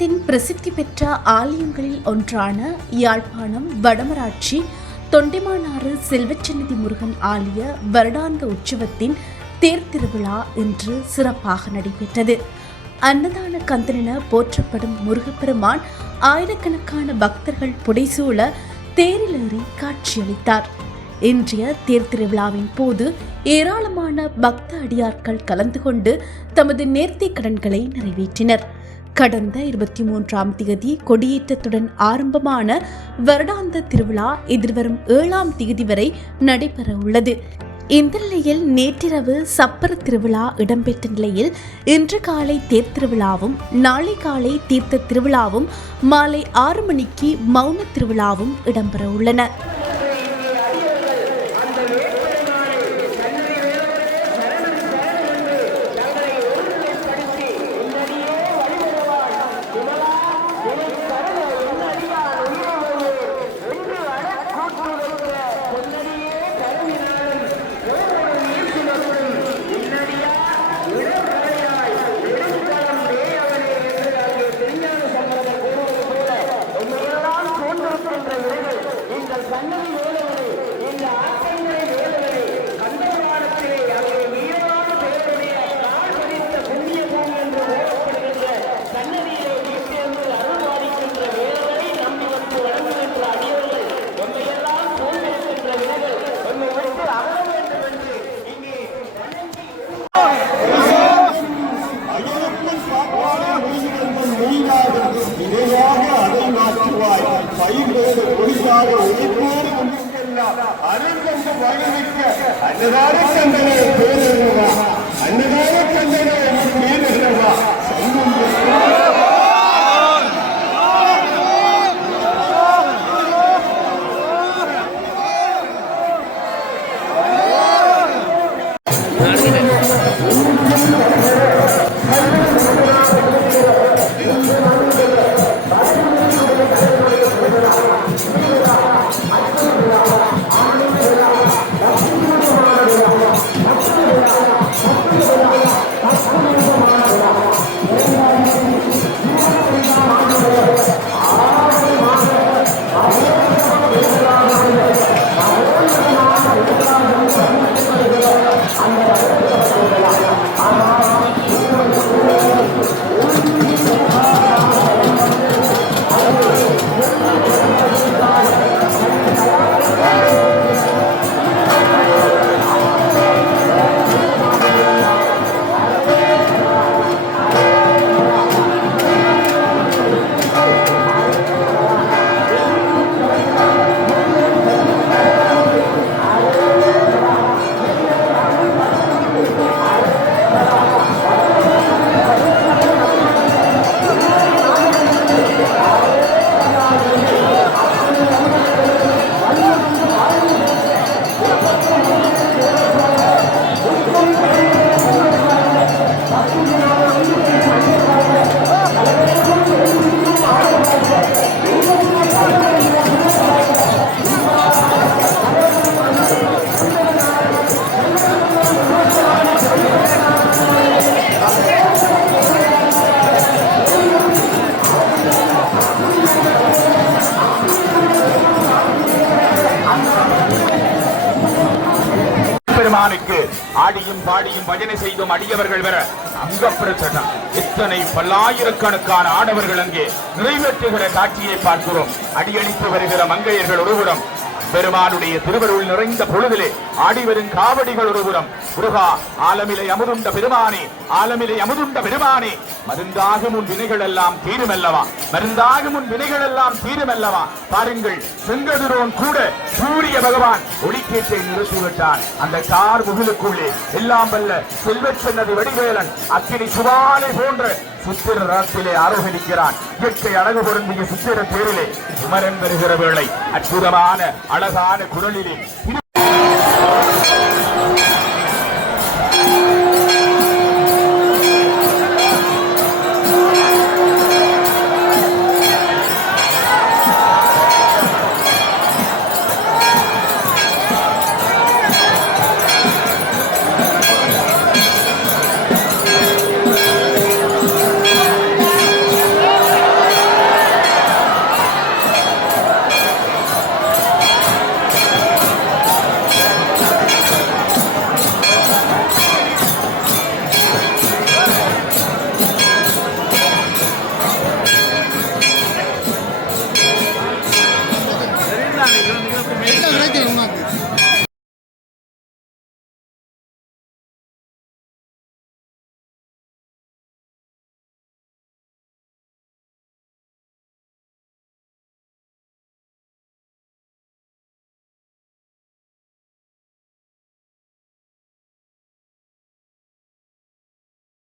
தமிழகத்தின் பிரசித்தி பெற்ற ஆலயங்களில் ஒன்றான யாழ்ப்பாணம் வடமராட்சி தொண்டைமானாறு செல்வச்சந்நிதி முருகன் ஆலய வருடாந்த உற்சவத்தின் தேர் திருவிழா இன்று சிறப்பாக நடைபெற்றது. அன்னதான கந்தனென போற்றப்படும் முருகப்பெருமான் ஆயிரக்கணக்கான பக்தர்கள் புடைசூழ தேரிலேறி காட்சியளித்தார். இன்றைய தேர் திருவிழாவின் போது ஏராளமான பக்த அடியார்கள் கலந்து கொண்டு தமது நேர்த்திக் கடன்களை நிறைவேற்றினர். கடந்த 23ஆம் தேதி கொடியேற்றத்துடன் ஆரம்பமான வருடாந்த திருவிழா எதிர்வரும் 7ஆம் தேதி வரை நடைபெற உள்ளது. இந்த நிலையில் நேற்றிரவு சப்பர திருவிழா இடம்பெற்ற நிலையில் இன்று காலை தேர் திருவிழாவும் நாளை காலை தீர்த்த திருவிழாவும் மாலை 6 மணிக்கு மௌன திருவிழாவும் இடம்பெற உள்ளன. பெருமானுக்கு ஆடியும் பாடியும் பஜனை செய்தும் அடியவர்கள் வர அங்க பிரச்சனை எத்தனை பல்லாயிரக்கணக்கான ஆடவர்கள் அங்கே நிறைவேற்றுகிற காட்சியை பார்க்கிறோம். அடியடித்து வருகிற மங்கையர்கள் ஒருபுறம், பெருமானுடைய திருவருள் நிறைந்த பொழுதிலே ஆடிவரும் காவடிகள் ஒருபுறம். முருகா, ஆலமிலை அமுதுண்ட பெருமானே, ஆலமிலை அமுதுண்ட பெருமானே, மருந்தாகும் உன் வினைகள் எல்லாம் தீருமல்லவா, மருந்தாகும் உன் வினைகள் எல்லாம் தீருமல்லவா. பாருங்கள், செங்கதிரோன் கூட சூரிய பகவான் ஒளிக்கேற்றை நிறுத்திவிட்டான். அந்த கார் முகிலுக்குள்ளே எல்லாம் வல்ல செல்வச்சன்னதி வடிவேலன் அக்கினி சுவாலை போன்ற சித்திர ரத்திலே ஆரோகணிக்கிறான். இயற்கை அழகு பொருந்திய சித்திர தேரிலே குமரன் வருகிற வேளை அற்புதமான அழகான குரலிலே